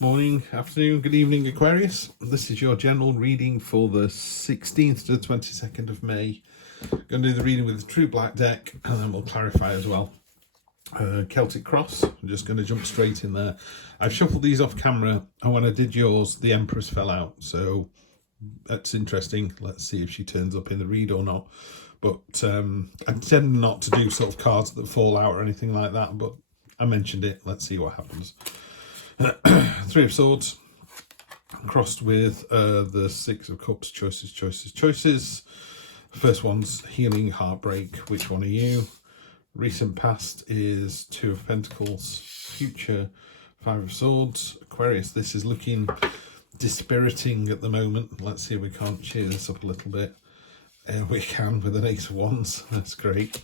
Morning, afternoon, good evening, Aquarius. This is your general reading for the 16th to the 22nd of May. I'm going to do the reading with the True Black deck, and then we'll clarify as well. Celtic Cross, I'm just going to jump straight in there. I've shuffled these off camera, and when I did yours, the Empress fell out. So that's interesting. Let's see if she turns up in the read or not. But I tend not to do sort of cards that fall out or anything like that, but I mentioned it. Let's see what happens. Three of Swords crossed with the Six of Cups. Choices. First one's healing, heartbreak. Which one are you? Recent past is Two of Pentacles. Future, Five of Swords. Aquarius, this is looking dispiriting at the moment. Let's see if we can't cheer this up a little bit. We can with an Ace of Wands. That's great.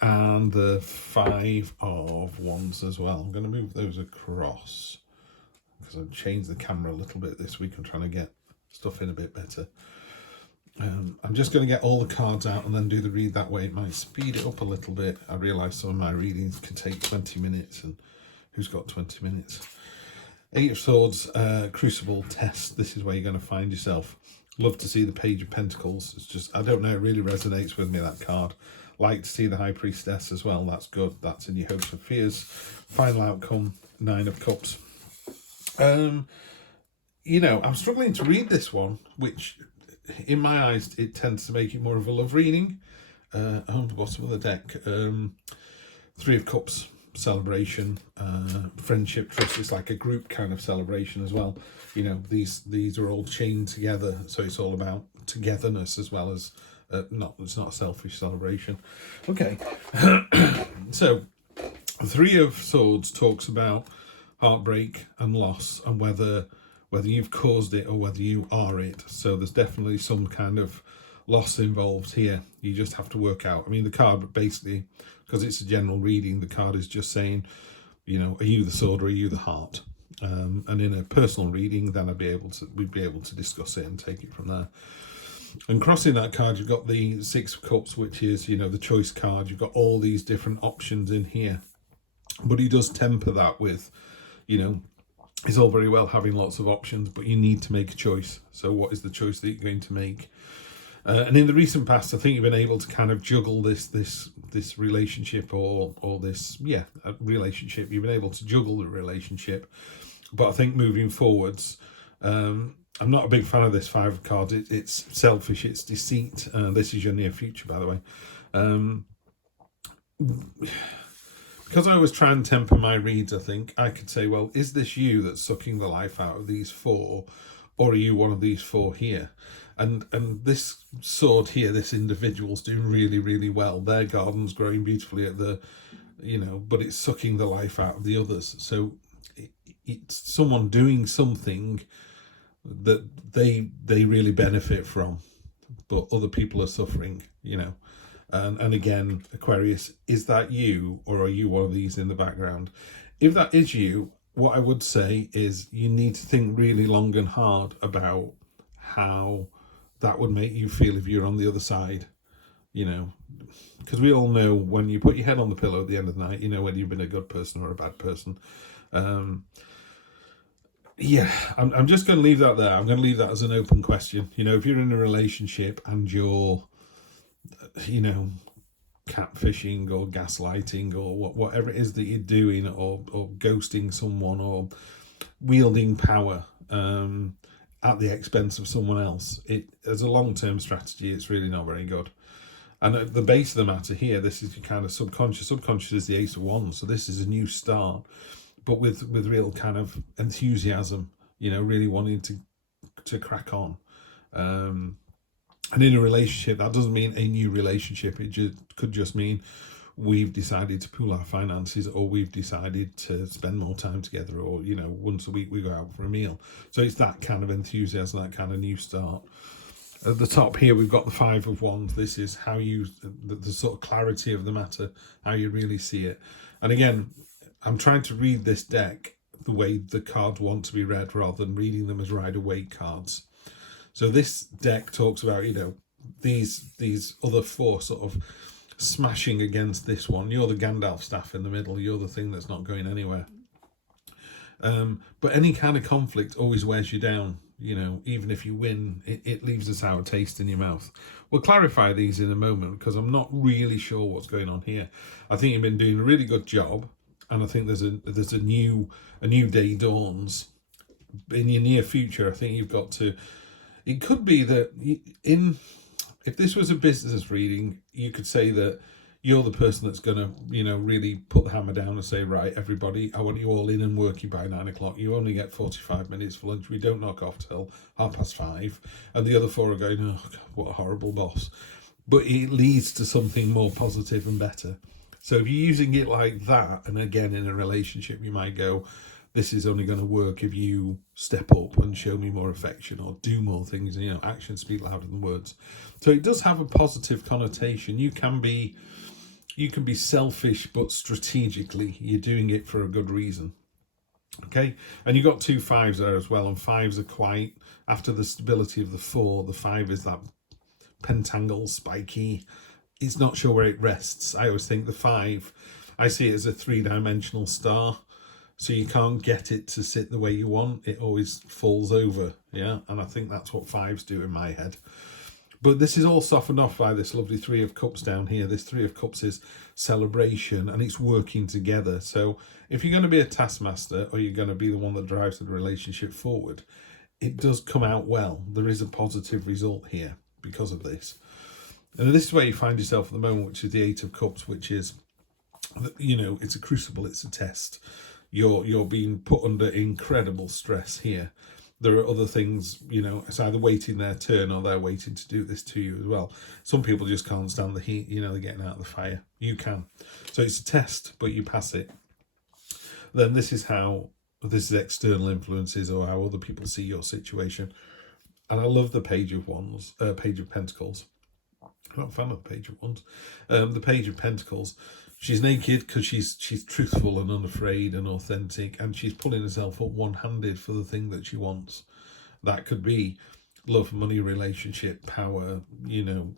And the Five of Wands as well. I'm going to move those across because I've changed the camera a little bit this week. I'm trying to get stuff in a bit better. I'm just going to get all the cards out and then do the read that way. It might speed it up a little bit. I realise some of my readings can take 20 minutes, and who's got 20 minutes? Eight of Swords, Crucible Test. This is where you're going to find yourself. Love to see the Page of Pentacles. It's just, I don't know, it really resonates with me, that card. Like to see the High Priestess as well. That's good. That's in your hopes and fears. Final outcome, Nine of Cups. You know, I'm struggling to read this one, which in my eyes, it tends to make it more of a love reading. On the bottom of the deck, Three of Cups, celebration, friendship, trust. It's like a group kind of celebration as well. You know, these are all chained together, so it's all about togetherness as well as it's not a selfish celebration. Okay, so Three of Swords talks about heartbreak and loss, and whether you've caused it or whether you are it. So there's definitely some kind of loss involved here. You just have to work out. I mean, the card basically, because it's a general reading, the card is just saying, you know, are you the sword or are you the heart? And in a personal reading, then we'd be able to discuss it and take it from there. And crossing that card, you've got the Six of Cups, which is, you know, the choice card. You've got all these different options in here, but he does temper that with, you know, it's all very well having lots of options, but you need to make a choice. So what is the choice that you're going to make? And in the recent past, I think you've been able to kind of juggle this relationship or this relationship. You've been able to juggle the relationship, but I think moving forwards, I'm not a big fan of this Five of Cards. It's selfish. It's deceit. This is your near future, by the way. Because I always try and temper my reads, I think I could say, well, is this you that's sucking the life out of these four, or are you one of these four here? And this sword here, this individual's doing really, really well. Their garden's growing beautifully at the, you know, but it's sucking the life out of the others. So it's someone doing something that they really benefit from, but other people are suffering, you know. And again, Aquarius, is that you, or are you one of these in the background? If that is you, what I would say is you need to think really long and hard about how that would make you feel if you're on the other side, you know, because we all know when you put your head on the pillow at the end of the night, you know whether you've been a good person or a bad person. I'm just going to leave that there. I'm going to leave that as an open question. You know, if you're in a relationship and you're, you know, catfishing or gaslighting or whatever it is that you're doing, or ghosting someone, or wielding power at the expense of someone else, it as a long-term strategy, it's really not very good. And at the base of the matter here, this is your kind of subconscious. Subconscious is the Ace of Wands, so this is a new start, but with real kind of enthusiasm, you know, really wanting to crack on. And in a relationship, that doesn't mean a new relationship. It could just mean we've decided to pool our finances, or we've decided to spend more time together, or, you know, once a week we go out for a meal. So it's that kind of enthusiasm, that kind of new start. At the top here, we've got the Five of Wands. This is how you, the sort of clarity of the matter, how you really see it. And again, I'm trying to read this deck the way the cards want to be read, rather than reading them as Rider-Waite cards. So this deck talks about, you know, these other four sort of smashing against this one. You're the Gandalf staff in the middle. You're the thing that's not going anywhere. But any kind of conflict always wears you down. You know, even if you win, it leaves a sour taste in your mouth. We'll clarify these in a moment because I'm not really sure what's going on here. I think you've been doing a really good job, and I think there's a new day dawns in your near future. I think you've got to. It could be that if this was a business reading, you could say that you're the person that's going to, you know, really put the hammer down and say, right, everybody, I want you all in and working by 9 o'clock. You only get 45 minutes for lunch. We don't knock off till 5:30. And the other 4 are going, oh, God, what a horrible boss. But it leads to something more positive and better. So if you're using it like that, and again, in a relationship, you might go, this is only going to work if you step up and show me more affection or do more things. You know, actions speak louder than words. So it does have a positive connotation. You can be selfish, but strategically you're doing it for a good reason. Okay, and you got 2 5s there as well, and 5s are quite, after the stability of the 4, the 5 is that pentangle, spiky. It's not sure where it rests. I always think the 5, I see it as a 3-dimensional star. So you can't get it to sit the way you want. It always falls over, yeah? And I think that's what 5s do in my head. But this is all softened off by this lovely 3 of Cups down here. This 3 of Cups is celebration, and it's working together. So if you're going to be a taskmaster, or you're going to be the one that drives the relationship forward, it does come out well. There is a positive result here because of this. And this is where you find yourself at the moment, which is the 8 of Cups, which is, you know, it's a crucible, it's a test. You're being put under incredible stress here. There are other things, you know, it's either waiting their turn or they're waiting to do this to you as well. Some people just can't stand the heat, you know, they're getting out of the fire. You can. So it's a test, but you pass it. Then this is external influences, or how other people see your situation. And I love the Page of Pentacles. I'm not a fan of the Page of Wands. The Page of Pentacles. She's naked because she's truthful and unafraid and authentic, and she's pulling herself up one-handed for the thing that she wants. That could be love, money, relationship, power, you know,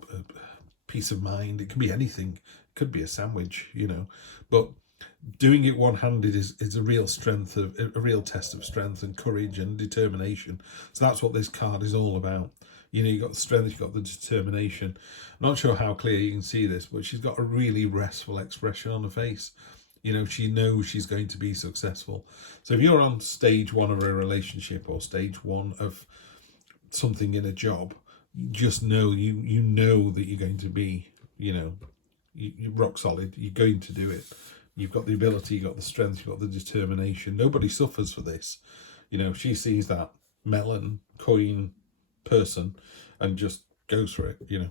peace of mind. It can be anything. It could be a sandwich, you know. But doing it one-handed is a real strength, a real test of strength and courage and determination. So that's what this card is all about. You know, you've got the strength, you've got the determination. I'm not sure how clear you can see this, but she's got a really restful expression on her face. You know, she knows she's going to be successful. So if you're on stage 1 of a relationship, or stage 1 of something in a job, you just know, you know that you're going to be, you know, you're rock solid. You're going to do it. You've got the ability, you've got the strength, you've got the determination. Nobody suffers for this. You know, she sees that melon, coin, person and just goes for it, you know.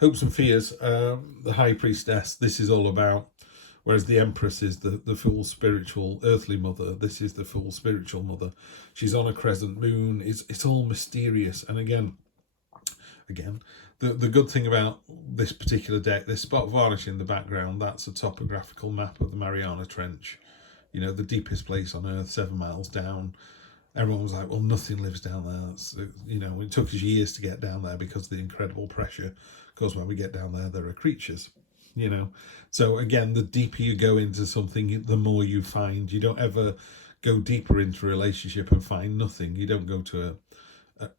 Hopes and fears, the High Priestess, this is all about, whereas the Empress is the full spiritual earthly mother, this is the full spiritual mother. She's on a crescent moon. It's all mysterious. And again, the good thing about this particular deck, this spot varnish in the background, that's a topographical map of the Mariana Trench, you know, the deepest place on Earth, 7 miles down. Everyone was like, well, nothing lives down there. That's, you know, it took us years to get down there because of the incredible pressure. Because when we get down there, there are creatures, you know. So again, the deeper you go into something, the more you find. You don't ever go deeper into a relationship and find nothing. You don't go to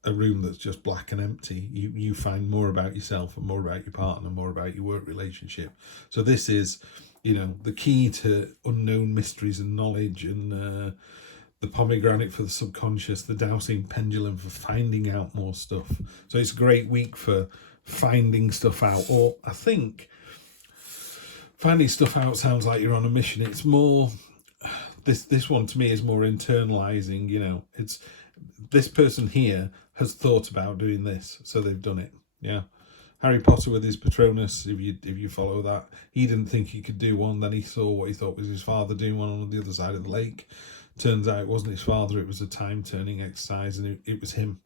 a room that's just black and empty. You find more about yourself and more about your partner, more about your work relationship. So this is, you know, the key to unknown mysteries and knowledge, and the pomegranate for the subconscious, the dowsing pendulum for finding out more stuff. So it's a great week for finding stuff out. Or I think finding stuff out sounds like you're on a mission. It's more, this one to me is more internalizing, you know. It's this person here has thought about doing this, so they've done it. Yeah. Harry Potter with his Patronus, if you follow that, he didn't think he could do one. Then he saw what he thought was his father doing one on the other side of the lake. Turns out it wasn't his father, it was a time-turning exercise, and it was him.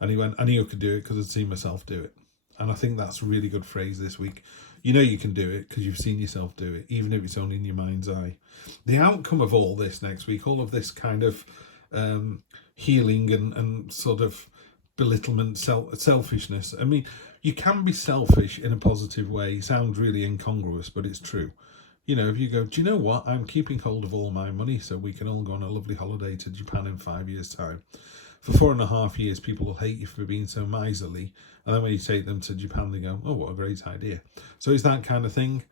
And he went, I knew I could do it because I'd seen myself do it. And I think that's a really good phrase this week. You know you can do it because you've seen yourself do it, even if it's only in your mind's eye. The outcome of all this next week, all of this kind of healing and sort of belittlement, selfishness. I mean, you can be selfish in a positive way. It sounds really incongruous, but it's true. You know, if you go, do you know what? I'm keeping hold of all my money so we can all go on a lovely holiday to Japan in 5 years' time. For 4.5 years, people will hate you for being so miserly. And then when you take them to Japan, they go, oh, what a great idea. So it's that kind of thing.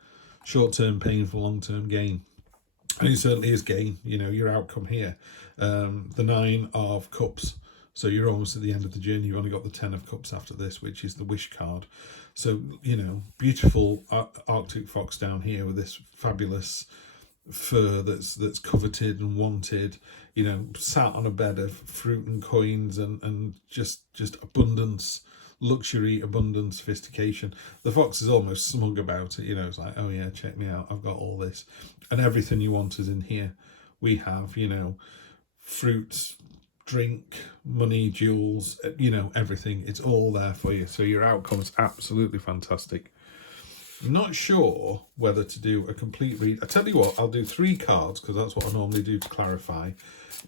Short-term pain for long-term gain. And it certainly is gain, you know, your outcome here. The 9 of Cups. So you're almost at the end of the journey. You've only got the 10 of Cups after this, which is the wish card. So, you know, beautiful Arctic fox down here with this fabulous fur that's coveted and wanted, you know, sat on a bed of fruit and coins and just abundance, luxury, abundance, sophistication. The fox is almost smug about it, you know. It's like, oh yeah, check me out, I've got all this, and everything you want is in here. We have, you know, fruits, drink, money, jewels, you know, everything. It's all there for you. So your outcome's absolutely fantastic. I'm not sure whether to do a complete read. I tell you what, I'll do 3 cards because that's what I normally do to clarify.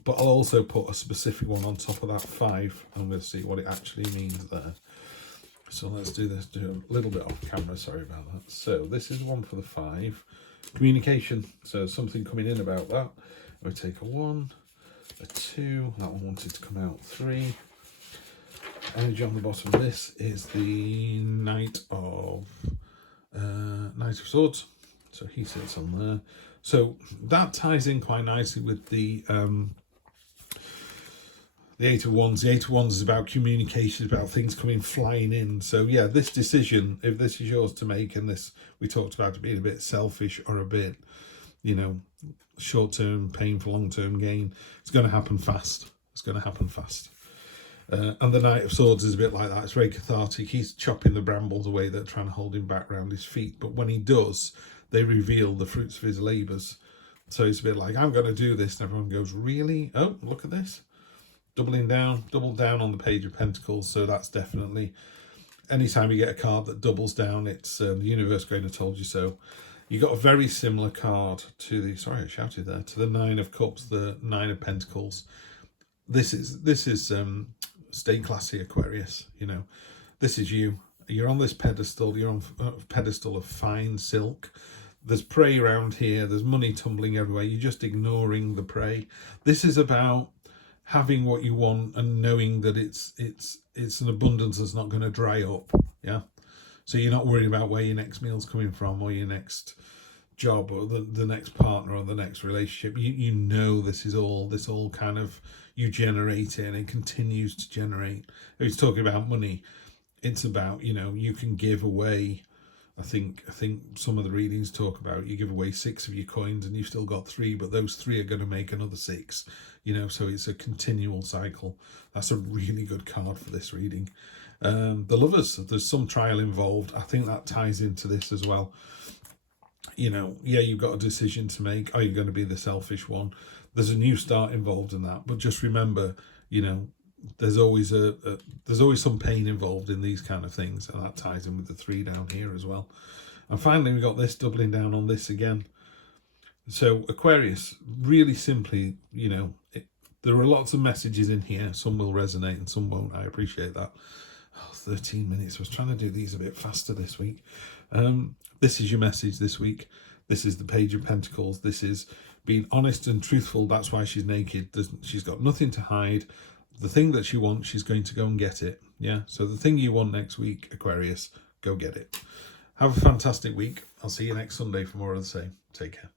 But I'll also put a specific one on top of that 5 and we'll see what it actually means there. So let's do this, do a little bit off camera, sorry about that. So this is one for the 5. Communication, so something coming in about that. We take a 1, a 2, that one wanted to come out 3. Energy on the bottom of this is the Knight of Swords, so he sits on there. So that ties in quite nicely with the 8 of Wands. The 8 of Wands is about communication, about things coming flying in. So yeah, this decision, if this is yours to make, and this, we talked about it being a bit selfish or a bit, you know, short-term pain for long-term gain, it's going to happen fast. It's going to happen fast. And the Knight of Swords is a bit like that. It's very cathartic. He's chopping the brambles away that are trying to hold him back around his feet. But when he does, they reveal the fruits of his labours. So it's a bit like, I'm going to do this. And everyone goes, really? Oh, look at this. Doubling down, double down on the Page of Pentacles. So that's definitely, anytime you get a card that doubles down, it's the universe going to told you so. You got a very similar card to the, sorry I shouted there, to the 9 of Cups, the 9 of Pentacles. This is stay classy, Aquarius. You know, this is you. You're on this pedestal. You're on a pedestal of fine silk. There's prey around here. There's money tumbling everywhere. You're just ignoring the prey. This is about having what you want and knowing that it's an abundance that's not going to dry up. Yeah. So you're not worried about where your next meal's coming from or your next job or the next partner or the next relationship. You know this all kind of, you generate it and it continues to generate. If it's talking about money, it's about, you know, you can give away, I think some of the readings talk about you give away 6 of your coins and you've still got 3, but those 3 are going to make another 6, you know, so it's a continual cycle. That's a really good card for this reading. The Lovers, there's some trial involved. I think that ties into this as well. You know, yeah, you've got a decision to make. Are you going to be the selfish one? There's a new start involved in that, but just remember, you know, there's always there's always some pain involved in these kind of things, and that ties in with the 3 down here as well. And finally, we got this doubling down on this again. So Aquarius, really simply, you know, there are lots of messages in here. Some will resonate and some won't. I appreciate that. Oh, 13 minutes. I was trying to do these a bit faster this week. This is your message this week. This is the Page of Pentacles. This is being honest and truthful. That's why she's naked. She's got nothing to hide. The thing that she wants, she's going to go and get it. Yeah. So the thing you want next week, Aquarius, go get it. Have a fantastic week. I'll see you next Sunday for more of the same. Take care.